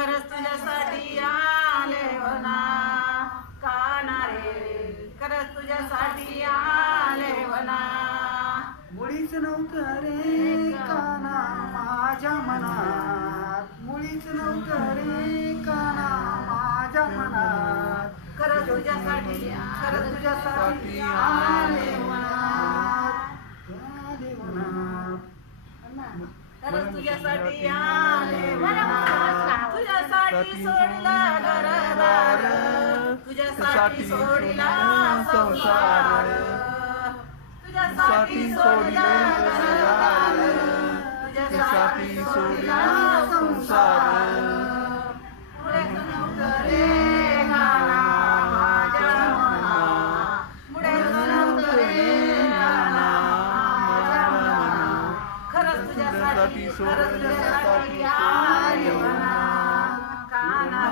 खरंच तुझ्यासाठी आले वना काना रे खरंच तुझ्यासाठी आले वना मुळीच नव्हतं रे काना माझ्या मनात? मुळीच नव्हतं रे काना माझ्या मनात? खरंच तुझ्यासाठी खरंच तुझ्यासाठी आले मनात आले मनात खरंच तुझ्यासाठी तुझ्यासाठी सोडला घरदार तुझ्यासाठी सोडला संसार. तुझ्यासाठी सोडला घरदार तुझ्यासाठी सोडला संसार खरंच तुझ्यासाठी खरंच आले म्हणा.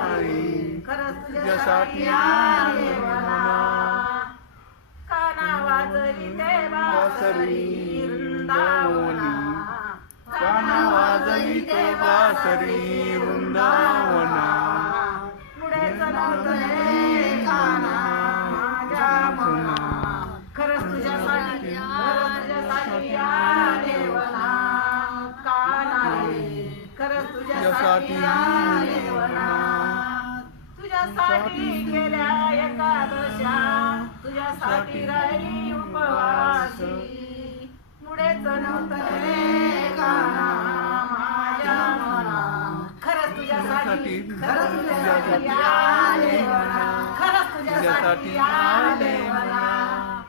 खरंच तुझ्यासाठी आले म्हणा काना वाजली ते बासरी वृंदावना. काना वाजली ते बासरी वृंदावना. पुढेच नव्हतं रे काना माझ्या मना. खरंच तुझ्यासाठी खरंच तुझ्यासाठी आले वना काना रे खरंच तुझ्यासाठी आले वना तुझ्यासाठी केल्या एकादशा. तुझ्यासाठी राहिली उपवासी. पुढे नव्हतं रे काना माझ्या मना खरंच तुझ्यासाठी खरंच तुझ्यासाठी आले म्हणा खरंच तुझ्यासाठी आले म्हणा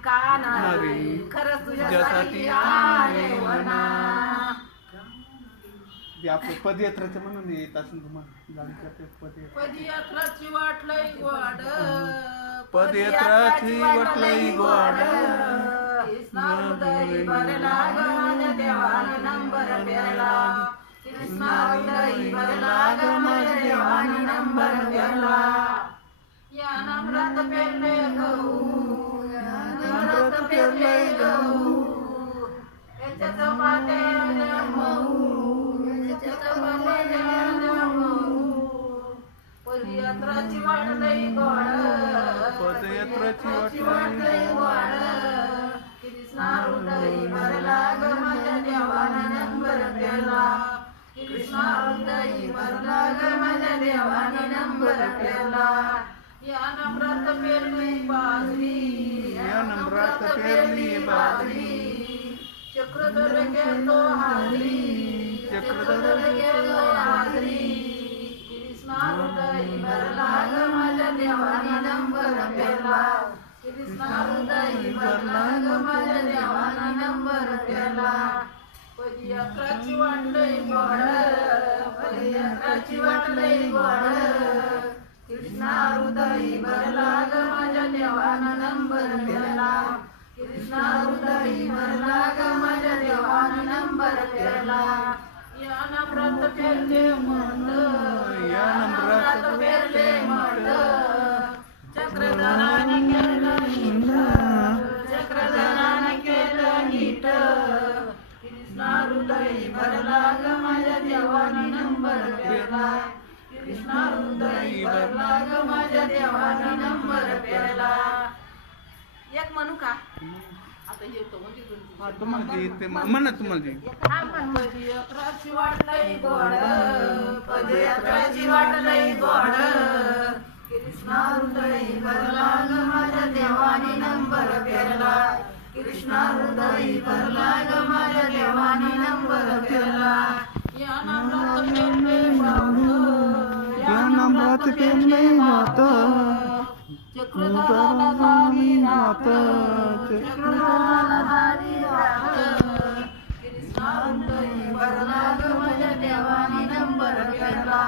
काना रे खरंच तुझ्यासाठी आले म्हणा ते आपलं पदयात्राचं म्हणून येत असेल तुम्हाला. ते पदयात्रा. पदयात्राची वाट लई गोड पदयात्राची वाट लई गोड. कृष्णा हृदयी भरला ग माझ्या देवानं नंबर पेरला भरला देवानं नंबर पेरला या नम्रात पेरले गहू. या नम्रात पेरले गहू. याच्यात पदयात्राची वाट कृष्णा भरला ग माझ्या देवानं नंबर पेरला कृष्णा हृदयी भरला ग माझ्या देवानं नंबर पेरला या नम्रात पेरली बाजरी. या नम्रात पेरली बाजरी. चक्रधर गेलो हाजरी. चक्रधर गेलो हाजरी. कृष्णा हृदयी भरला ग माझ्या नंबर पेरला कृष्णा नंबर केला पदयात्राची वाट लई गोड गोड कृष्णा भरला ग माझ्या देवानं नंबर केला कृष्णा हृदयी भरला ग माझ्या देवानं नंबर केला या नम्रात या नम्रात नीट चक्रधराने केलं नीट कृष्णा हृदयी भरला ग माझ्या देवानी नंबर पेरला कृष्णा हृदयी भरला ग माझ्या देवानी नंबर पेरला एक म्हणू का आता येतो. म्हणजे तुम्हाला येते म्हणा तुम्हाला जे पदयात्राची वाट लई गोड. पदयात्राची वाट लई गोड. हृदयी भरला ग माझ्या देवानी नंबर पेरला कृष्णा हृदयी भरला ग माझ्या देवानी नंबर पेरला या नामात पेरले मात या नम्रात पेरले मात कृष्णा हृदयी भरला ग माझ्या नंबर पेरला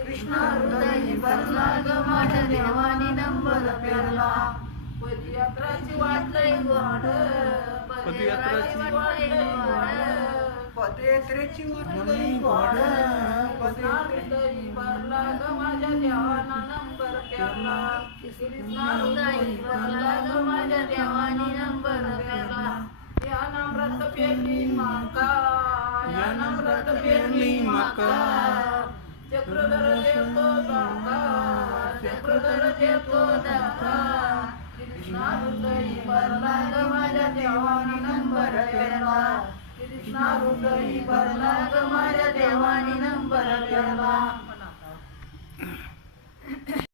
कृष्णा हृदयी भरला ग माझ्या देवानी नंबर पेरला. पदयात्राची वाट लई गोड पदयात्राची पदयात्रेची वाट लई लई गोड गोड. कृष्णा हृदयी भरला ग माझ्या देवाना नंबर पेरला. कृष्णा हृदयी भरला ग माझ्या देवानी नंबर पेरला. या नम्रत पेरली माका या नम्रत पेरली माका చక్రధర చేతో చక్రధర చేతో కృష్ణారుదయి బర్లాగ माझ्या देवानी नंबर पेरला कृष्णारुदई बरलाग माझ्या देवानी नंबर पेरला